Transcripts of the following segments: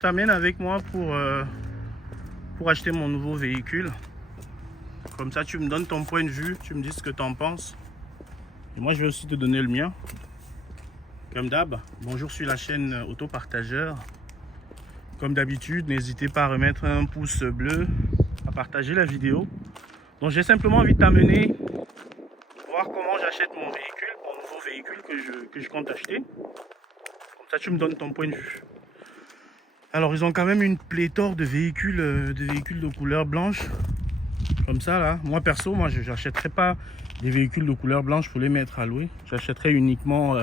Je t'amène avec moi pour acheter mon nouveau véhicule. Comme ça, tu me donnes ton point de vue, tu me dis ce que tu en penses. Et moi, je vais aussi te donner le mien. Comme d'hab, bonjour sur la chaîne Autopartageur. Comme d'habitude, n'hésitez pas à remettre un pouce bleu, à partager la vidéo. Donc, j'ai simplement envie de t'amener voir comment j'achète mon véhicule, mon nouveau véhicule que je compte acheter. Comme ça, tu me donnes ton point de vue. Alors, ils ont quand même une pléthore de véhicules de couleur blanche. Comme ça, là. Moi, perso, je n'achèterais pas des véhicules de couleur blanche pour les mettre à louer. J'achèterais uniquement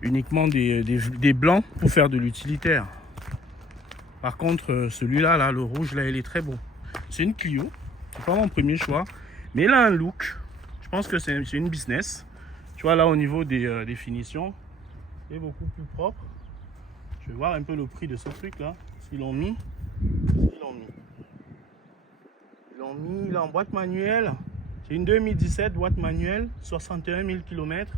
des blancs pour faire de l'utilitaire. Par contre, celui-là, là, le rouge, là, il est très beau. C'est une Clio. C'est pas mon premier choix. Mais il a un look. Je pense que c'est une business. Tu vois, là, au niveau des finitions, c'est beaucoup plus propre. Je vais voir un peu le prix de ce truc là. S'ils l'ont mis. Ils l'ont mis. Il est en boîte manuelle. C'est une 2017 boîte manuelle. 61 000 km.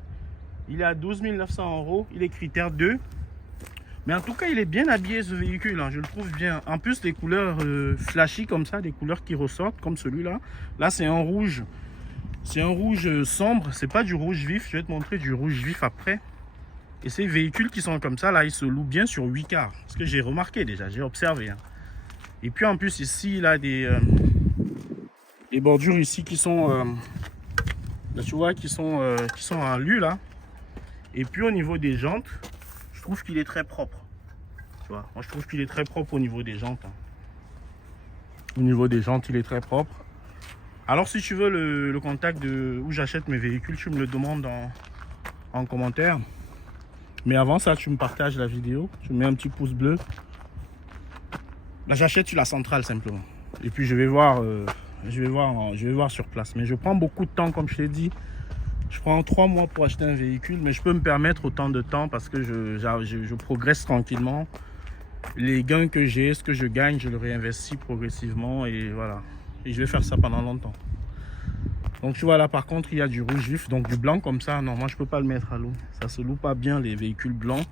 Il est à 12 900 €. Il est critère 2. Mais en tout cas, il est bien habillé ce véhicule. Hein. Je le trouve bien. En plus, les couleurs flashy comme ça. Des couleurs qui ressortent comme celui-là. Là, c'est un rouge. C'est un rouge sombre. C'est pas du rouge vif. Je vais te montrer du rouge vif après. Et ces véhicules qui sont comme ça, là, ils se louent bien sur 8 quarts. Ce que j'ai remarqué déjà, j'ai observé. Hein. Et puis en plus, ici, il a des bordures ici qui sont, là, tu vois, qui sont en lu, là. Et puis au niveau des jantes, je trouve qu'il est très propre. Tu vois, moi je trouve qu'il est très propre au niveau des jantes. Hein. Au niveau des jantes, il est très propre. Alors si tu veux le contact de où j'achète mes véhicules, tu me le demandes en commentaire. Mais avant ça, tu me partages la vidéo, tu me mets un petit pouce bleu. Là, j'achète sur la centrale simplement. Et puis je vais voir sur place. Mais je prends beaucoup de temps, comme je t'ai dit. Je prends 3 mois pour acheter un véhicule, mais je peux me permettre autant de temps parce que je progresse tranquillement. Les gains que j'ai, ce que je gagne, je le réinvestis progressivement et voilà. Et je vais faire ça pendant longtemps. Donc tu vois là par contre il y a du rouge vif, donc du blanc comme ça, non moi je peux pas le mettre à l'eau. Ça se loue pas bien les véhicules blancs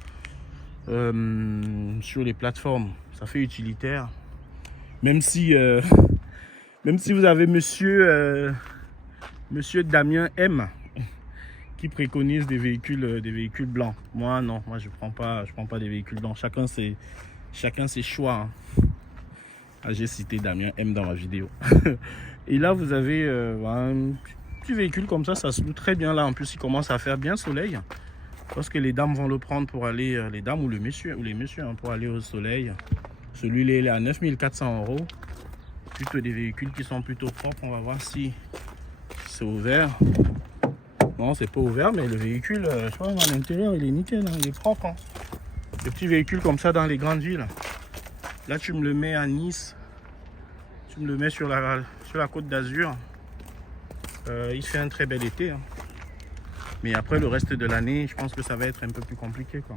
sur les plateformes. Ça fait utilitaire. Même si vous avez monsieur Damien M qui préconise des véhicules blancs. Moi non, moi je prends pas des véhicules blancs. Chacun ses choix. Hein. Ah, j'ai cité Damien M dans ma vidéo. Et là, vous avez un petit véhicule comme ça se loue très bien. Là, en plus, il commence à faire bien soleil. Parce que les dames vont le prendre pour aller, les dames ou les messieurs hein, pour aller au soleil. Celui-là, il est à 9 400 €. Plutôt des véhicules qui sont plutôt propres. On va voir si c'est ouvert. Non, c'est pas ouvert, mais le véhicule, je vois, à l'intérieur, il est nickel. Hein, il est propre. Hein. Des petits véhicules comme ça dans les grandes villes. Là, tu me le mets à Nice. Tu me le mets sur la côte d'Azur. Il fait un très bel été. Hein. Mais après, le reste de l'année, je pense que ça va être un peu plus compliqué. Quoi.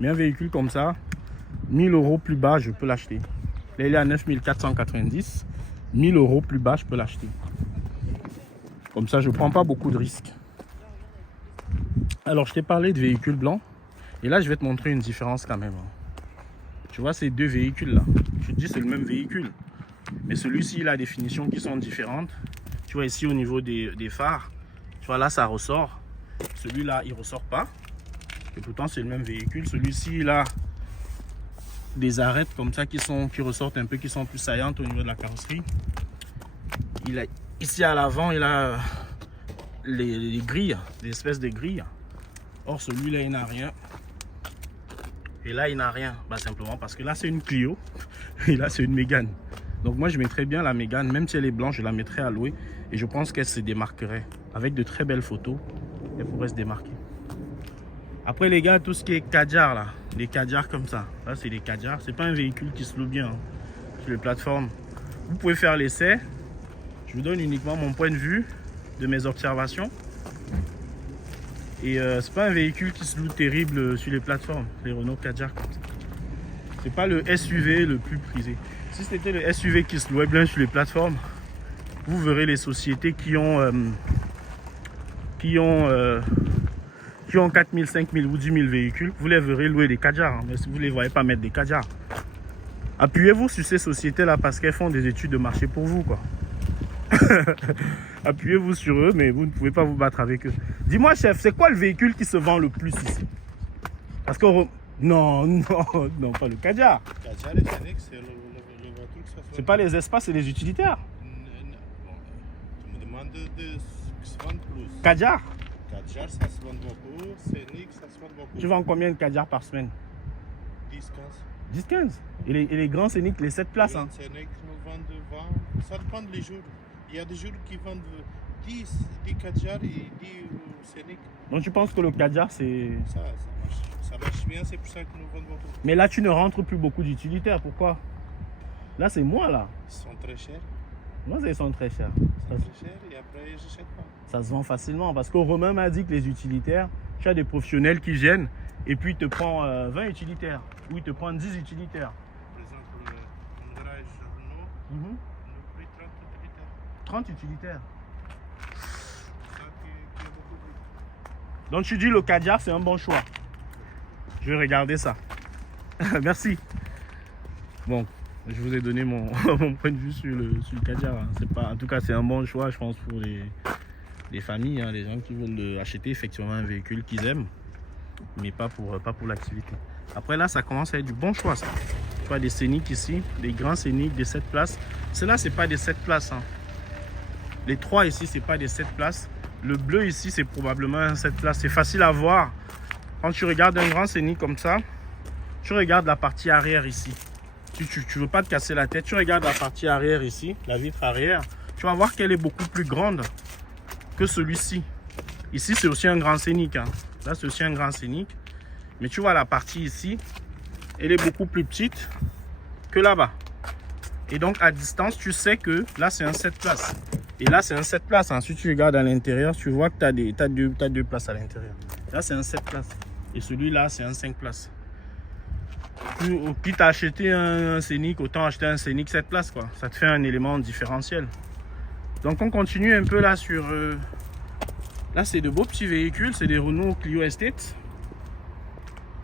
Mais un véhicule comme ça, 1 000 € plus bas, je peux l'acheter. Là, il est à 9 490. 1 000 € plus bas, je peux l'acheter. Comme ça, je ne prends pas beaucoup de risques. Alors, je t'ai parlé de véhicules blancs. Et là, je vais te montrer une différence quand même. Tu vois ces deux véhicules-là. Je te dis, c'est le même véhicule. Mais celui-ci, il a des finitions qui sont différentes. Tu vois ici au niveau des phares. Tu vois là, ça ressort. Celui-là, il ne ressort pas. Et pourtant, c'est le même véhicule. Celui-ci, il a des arêtes comme ça qui ressortent un peu, qui sont plus saillantes au niveau de la carrosserie. Il a, ici à l'avant, il a les grilles, des espèces de grilles. Or, celui-là, il n'a rien. Et là, il n'a rien. Bah, simplement parce que là, c'est une Clio. Et là, c'est une Mégane. Donc, moi, je mettrais bien la Mégane. Même si elle est blanche, je la mettrais à louer. Et je pense qu'elle se démarquerait. Avec de très belles photos, elle pourrait se démarquer. Après, les gars, tout ce qui est Kadjar, là. Les Kadjar comme ça. Là, c'est des Kadjar. C'est pas un véhicule qui se loue bien hein, sur les plateformes. Vous pouvez faire l'essai. Je vous donne uniquement mon point de vue de mes observations. Et c'est pas un véhicule qui se loue terrible sur les plateformes, les Renault Kadjar. C'est pas le SUV le plus prisé. Si c'était le SUV qui se louait bien sur les plateformes, vous verrez les sociétés qui ont qui ont 4 000, 5 000 ou 10 000 véhicules, vous les verrez louer des Kadjar, hein, mais vous ne les voyez pas mettre des Kadjar. Appuyez-vous sur ces sociétés-là parce qu'elles font des études de marché pour vous, quoi. Appuyez-vous sur eux, mais vous ne pouvez pas vous battre avec eux. Dis-moi, chef, c'est quoi le véhicule qui se vend le plus ici? Parce que... Non, non, pas le Kadjar. Kadjar et Scénic, c'est le voiture que ça C'est pas les espaces, c'est les utilitaires. Tu me demandes de se vendre plus. Kadjar. Kadjar, ça se vend beaucoup. Scénic, ça se vend beaucoup. Tu vends combien de Kadjar par semaine? 10, 15. 10-15. Et les grands Scénic, les 7 places. Hein. Scénic, nous vendons 20. Ça dépend des jours. Il y a des jours qui vendent 10 Kadjar et 10 Scénic. Donc tu penses que le Kadjar, c'est... Ça marche. Ça marche bien, c'est pour ça que nous vendons beaucoup. Mais là, tu ne rentres plus beaucoup d'utilitaires. Pourquoi? Là, c'est moi, là. Ils sont très chers. Moi, ils sont très chers. Ils sont très chers et après, je n'achète pas. Ça se vend facilement. Parce que Romain m'a dit que les utilitaires, tu as des professionnels qui viennent et puis il te prend 20 utilitaires. Ou il te prend 10 utilitaires. Par exemple, un garage Renault, nous paye 30 utilitaires. 30 utilitaires. Ça qui est beaucoup plus. Donc tu dis le Kadjar, c'est un bon choix. Je vais regarder ça. Merci. Bon, je vous ai donné mon, mon point de vue sur le Kadjar. Hein. C'est pas, en tout cas, c'est un bon choix, je pense, pour les familles, hein, les gens qui veulent acheter effectivement un véhicule qu'ils aiment, mais pas pour l'activité. Après là, ça commence à être du bon choix, ça. Tu vois des Scénic ici, des grands Scénic, des 7 places. Ceux-là, c'est pas des 7 places. Hein. Les 3 ici, c'est pas des 7 places. Le bleu ici, c'est probablement un 7 places. C'est facile à voir. Quand tu regardes un grand Scénic comme ça, tu regardes la partie arrière ici. Tu veux pas te casser la tête. Tu regardes la partie arrière ici, la vitre arrière. Tu vas voir qu'elle est beaucoup plus grande que celui-ci. Ici, c'est aussi un grand Scénic. Hein. Là, c'est aussi un grand Scénic. Mais tu vois la partie ici, elle est beaucoup plus petite que là-bas. Et donc, à distance, tu sais que là, c'est un 7 places. Et là, c'est un 7 places. Ensuite, tu regardes à l'intérieur, tu vois que tu as deux places à l'intérieur. Là, c'est un 7 places. Et celui-là, c'est un 5 places. Quitte à acheter un Scénic, autant acheter un Scénic 7 places, quoi. Ça te fait un élément différentiel. Donc, on continue un peu là sur... Là, c'est de beaux petits véhicules. C'est des Renault Clio Estate.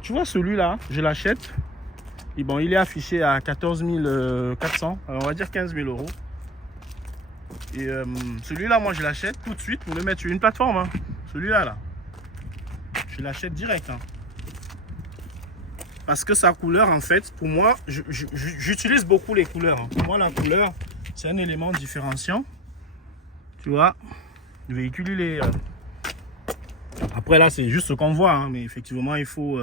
Tu vois, celui-là, je l'achète. Et bon, il est affiché à 14 400. Alors, on va dire 15 000 euros. Et celui-là, moi, je l'achète tout de suite pour le mettre sur une plateforme. Hein. Celui-là, là. Je l'achète direct. Hein. Parce que sa couleur, en fait, pour moi, j'utilise beaucoup les couleurs. Hein. Pour moi, la couleur, c'est un élément différenciant. Tu vois, le véhicule, il est... Après, là, c'est juste ce qu'on voit. Hein. Mais effectivement, il faut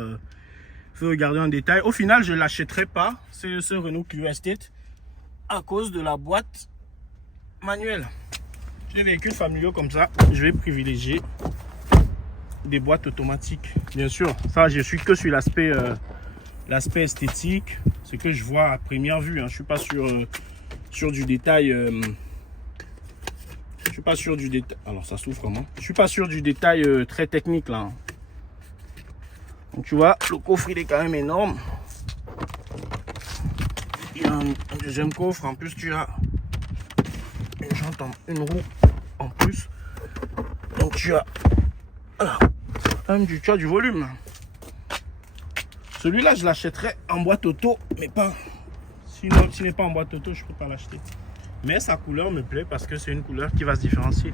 regarder en détail. Au final, je ne l'achèterai pas, ce Renault Clio Estate, à cause de la boîte manuelle. Les véhicules familiaux comme ça, je vais privilégier des boîtes automatiques. Bien sûr, ça, je suis que sur l'aspect esthétique, ce que je vois à première vue. Hein. Je suis pas sur du détail. Je suis pas sûr du détail. Alors, ça s'ouvre comment? Je suis pas sûr du détail très technique là. Donc, tu vois, le coffre il est quand même énorme. Il y a un deuxième coffre. En plus, tu as une roue en plus. Donc, tu as tu as du volume. Celui-là, je l'achèterais en boîte auto, mais pas. Sinon, s'il n'est pas en boîte auto, je ne peux pas l'acheter. Mais sa couleur me plaît parce que c'est une couleur qui va se différencier.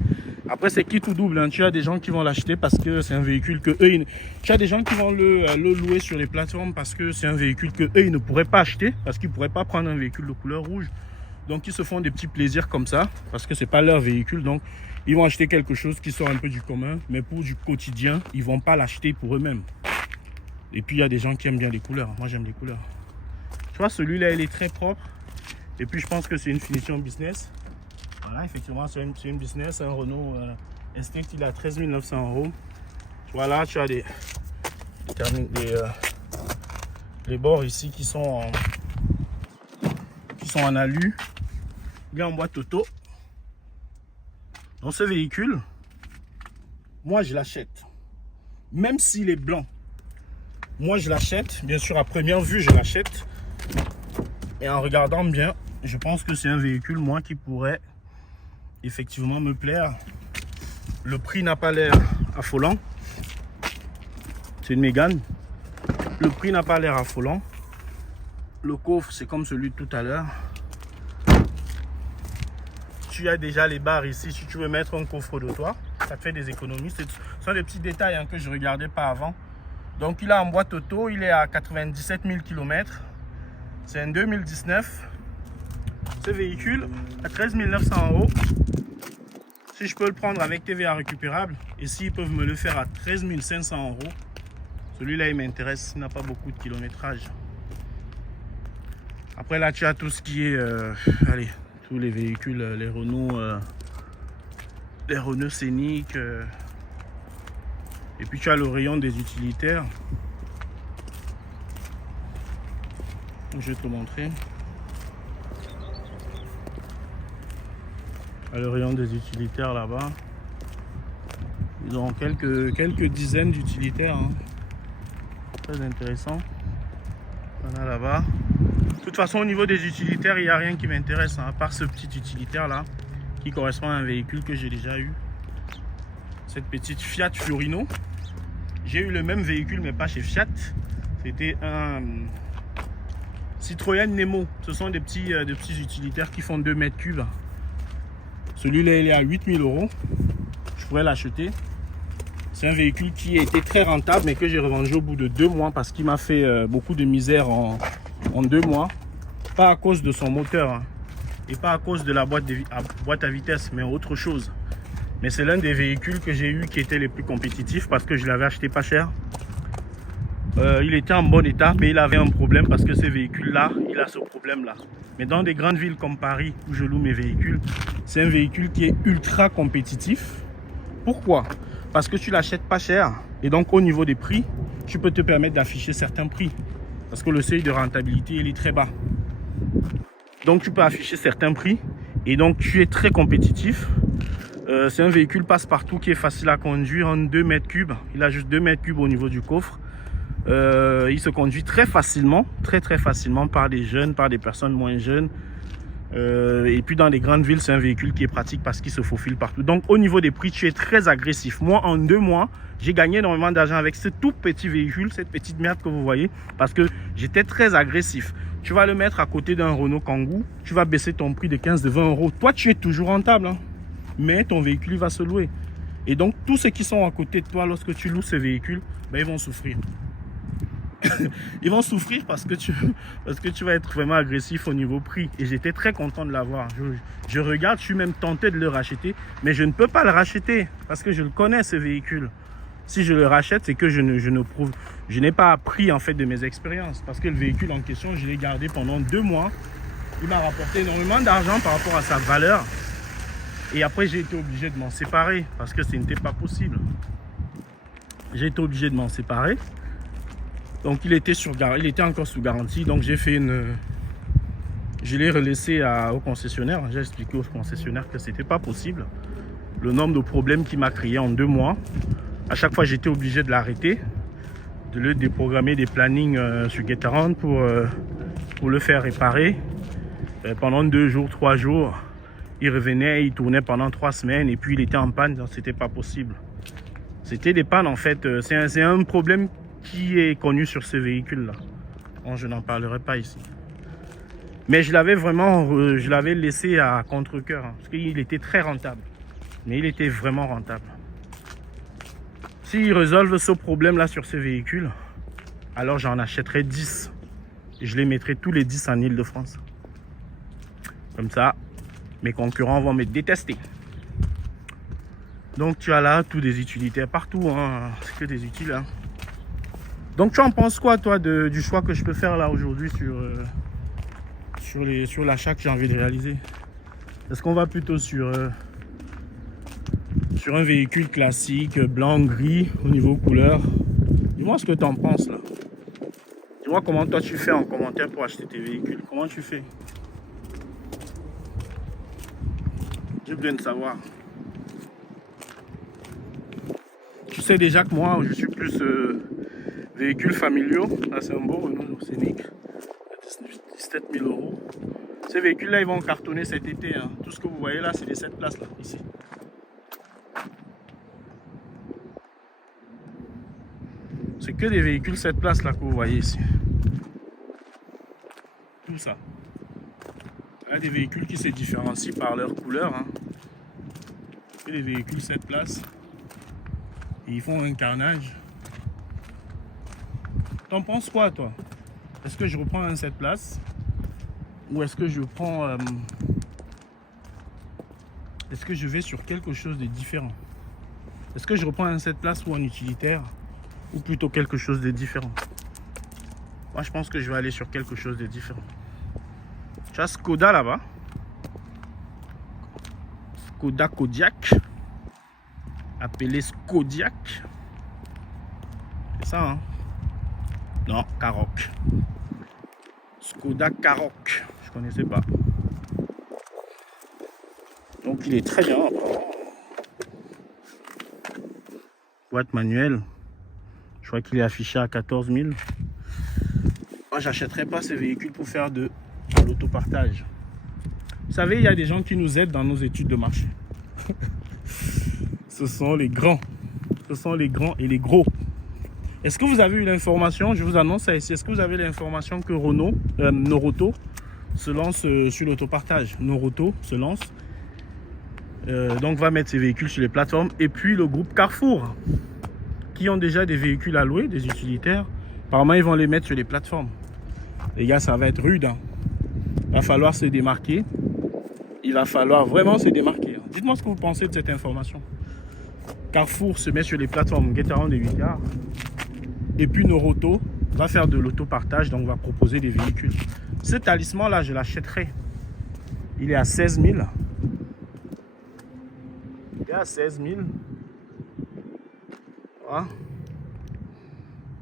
Après, c'est qui tout double. Hein. Tu as des gens qui vont l'acheter parce que c'est un véhicule que eux. Tu as des gens qui vont le louer sur les plateformes parce que c'est un véhicule que eux ils ne pourraient pas acheter parce qu'ils ne pourraient pas prendre un véhicule de couleur rouge. Donc, ils se font des petits plaisirs comme ça parce que c'est pas leur véhicule. Donc, ils vont acheter quelque chose qui sort un peu du commun, mais pour du quotidien, ils vont pas l'acheter pour eux-mêmes. Et puis, il y a des gens qui aiment bien les couleurs. Moi, j'aime les couleurs. Tu vois, celui-là, il est très propre. Et puis, je pense que c'est une finition business. Voilà, effectivement, c'est une business. Un Renault Estate, il est à 13 900 euros. Voilà, tu as les bords ici qui sont en alu. Il est en boîte auto. Dans ce véhicule, moi, je l'achète. Même s'il est blanc. Moi, je l'achète. Bien sûr, à première vue, je l'achète. Et en regardant bien, je pense que c'est un véhicule, moi, qui pourrait effectivement me plaire. Le prix n'a pas l'air affolant. C'est une Mégane. Le prix n'a pas l'air affolant. Le coffre, c'est comme celui de tout à l'heure. Tu as déjà les barres ici. Si tu veux mettre un coffre de toi, ça te fait des économies. Ce sont des petits détails hein, que je ne regardais pas avant. Donc, il est en boîte auto. Il est à 97 000 km. C'est un 2019. Ce véhicule à 13 900 €. Si je peux le prendre avec TVA récupérable, et s'ils peuvent me le faire à 13 500 €, celui-là il m'intéresse, il n'a pas beaucoup de kilométrage. Après là tu as tout ce qui est, allez, tous les véhicules, les Renault Scénic, et puis tu as le rayon des utilitaires. Je vais te montrer. Le rayon des utilitaires là-bas. Ils ont quelques dizaines d'utilitaires. Hein. Très intéressant. On a là-bas. De toute façon, au niveau des utilitaires, il n'y a rien qui m'intéresse, hein, à part ce petit utilitaire là, qui correspond à un véhicule que j'ai déjà eu. Cette petite Fiat Fiorino. J'ai eu le même véhicule, mais pas chez Fiat. C'était un Citroën Nemo. Ce sont des petits utilitaires qui font 2 mètres cubes. Celui-là, il est à 8 000 €. Je pourrais l'acheter. C'est un véhicule qui a été très rentable, mais que j'ai revendu au bout de 2 mois parce qu'il m'a fait beaucoup de misère en 2 mois. Pas à cause de son moteur hein, et pas à cause de la boîte à vitesse, mais autre chose. Mais c'est l'un des véhicules que j'ai eu qui était les plus compétitifs parce que je l'avais acheté pas cher. Il était en bon état, mais il avait un problème parce que ces véhicules-là, il a ce problème-là. Mais dans des grandes villes comme Paris, où je loue mes véhicules, c'est un véhicule qui est ultra compétitif. Pourquoi? Parce que tu l'achètes pas cher. Et donc, au niveau des prix, tu peux te permettre d'afficher certains prix. Parce que le seuil de rentabilité, il est très bas. Donc, tu peux afficher certains prix. Et donc, tu es très compétitif. C'est un véhicule passe-partout qui est facile à conduire en 2 mètres cubes. Il a juste 2 mètres cubes au niveau du coffre. Il se conduit très facilement, très facilement par des jeunes, par des personnes moins jeunes. Et puis dans les grandes villes, c'est un véhicule qui est pratique parce qu'il se faufile partout. Donc au niveau des prix, tu es très agressif. Moi, en 2 mois, j'ai gagné énormément d'argent avec ce tout petit véhicule, cette petite merde que vous voyez, parce que j'étais très agressif. Tu vas le mettre à côté d'un Renault Kangoo, tu vas baisser ton prix de 15, de 20 €. Toi, tu es toujours rentable, hein, mais ton véhicule va se louer. Et donc, tous ceux qui sont à côté de toi, lorsque tu loues ce véhicule, ben, ils vont souffrir. Ils vont souffrir parce que tu vas être vraiment agressif au niveau prix. Et j'étais très content de l'avoir. Je regarde, je suis même tenté de le racheter, mais je ne peux pas le racheter parce que je le connais, ce véhicule. Si je le rachète, c'est que je n'ai pas appris en fait de mes expériences. Parce que le véhicule en question, je l'ai gardé pendant 2 mois. Il m'a rapporté énormément d'argent par rapport à sa valeur. Et après, j'ai été obligé de m'en séparer parce que ce n'était pas possible. J'ai été obligé de m'en séparer. Donc il était encore sous garantie, donc j'ai fait je l'ai relaissé au concessionnaire. J'ai expliqué au concessionnaire que c'était pas possible. Le nombre de problèmes qu'il m'a créé en 2 mois. À chaque fois j'étais obligé de l'arrêter, de le déprogrammer des plannings sur Getarant pour le faire réparer. Pendant 2 jours, 3 jours, il revenait, il tournait pendant 3 semaines et puis il était en panne, donc c'était pas possible. C'était des pannes en fait, c'est un problème qui est connu sur ce véhicule là. Bon, je n'en parlerai pas ici, mais je l'avais laissé à contre-cœur hein, parce qu'il était très rentable, mais il était vraiment rentable. S'ils résolvent ce problème là sur ce véhicule, alors j'en achèterai 10 et je les mettrai tous les 10 en Île-de-France. Comme ça mes concurrents vont me détester. Donc tu as là tous des utilitaires partout hein. C'est que des utiles hein. Donc tu en penses quoi toi du choix que je peux faire là aujourd'hui sur l'achat que j'ai envie de réaliser? Est-ce qu'on va plutôt sur un véhicule classique blanc gris au niveau couleur? Dis-moi ce que tu en penses là. Dis-moi comment toi tu fais en commentaire pour acheter tes véhicules. Comment tu fais? J'ai besoin de savoir. Tu sais déjà que moi je suis plus véhicules familiaux. Là c'est un beau Renault Scénic, 17 000 €. Ces véhicules là ils vont cartonner cet été hein. Tout ce que vous voyez là c'est les 7 places là ici. C'est que des véhicules 7 places là que vous voyez ici. Tout ça. Il y a des véhicules qui se différencient par leur couleur. Hein. Que des véhicules 7 places. Et ils font un carnage. T'en penses quoi toi? Est-ce que je reprends un 7 places? Ou est-ce que je prends... est-ce que je vais sur quelque chose de différent? Est-ce que je reprends un 7 places ou un utilitaire? Ou plutôt quelque chose de différent? Moi, je pense que je vais aller sur quelque chose de différent. Tu as Skoda là-bas. Skoda Kodiaq. Appelé Skodiaq. C'est ça, hein? Non, Karoq. Skoda Karoq. Je connaissais pas. Donc, il est très bien. Boîte manuelle. Je crois qu'il est affiché à 14 000. Moi, j'achèterais pas ces véhicules pour faire de l'autopartage. Vous savez, il y a des gens qui nous aident dans nos études de marché. Ce sont les grands. Ce sont les grands et les gros. Est-ce que vous avez eu l'information? Je vous annonce ça ici. Est-ce que vous avez l'information que Noroto se lance sur l'autopartage? Noroto se lance. Donc, va mettre ses véhicules sur les plateformes. Et puis, le groupe Carrefour, qui ont déjà des véhicules à louer, des utilitaires. Apparemment, ils vont les mettre sur les plateformes. Les gars, ça va être rude. Hein. Il va falloir se démarquer. Il va falloir vraiment se démarquer. Hein. Dites-moi ce que vous pensez de cette information. Carrefour se met sur les plateformes Getaround et 8 quarts. Et puis Noroto va faire de l'autopartage, donc va proposer des véhicules. Ce talisman-là, je l'achèterai. Il est à 16 000. Il est à 16 000. Voilà.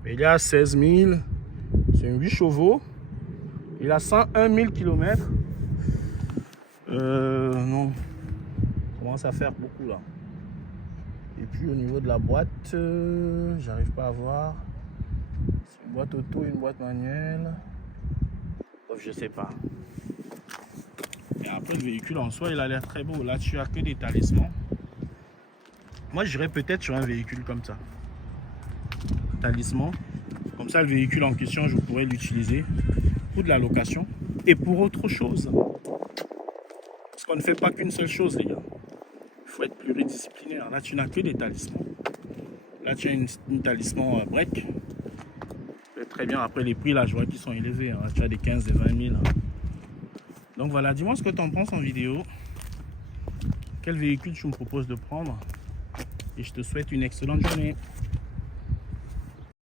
Il est à 16 000. C'est un 8 chevaux. Il a 101 000 km. Non. Commence à faire beaucoup là. Et puis au niveau de la boîte, j'arrive pas à voir. C'est une boîte auto, une boîte manuelle. Bref, je sais pas. Et après le véhicule en soi, il a l'air très beau. Là, tu as que des talismans. Moi, j'irais peut-être sur un véhicule comme ça. Talisman. Comme ça, le véhicule en question, je pourrais l'utiliser pour de la location et pour autre chose. Parce qu'on ne fait pas qu'une seule chose, les gars. Il faut être pluridisciplinaire. Là, tu n'as que des talismans. Là, tu as une talisman break. Très bien. Après, les prix, là, je vois qu'ils sont élevés. Hein. Là, tu as des 15, des 20 000. Donc, voilà. Dis-moi ce que tu en penses en vidéo. Quel véhicule tu me proposes de prendre. Et je te souhaite une excellente journée.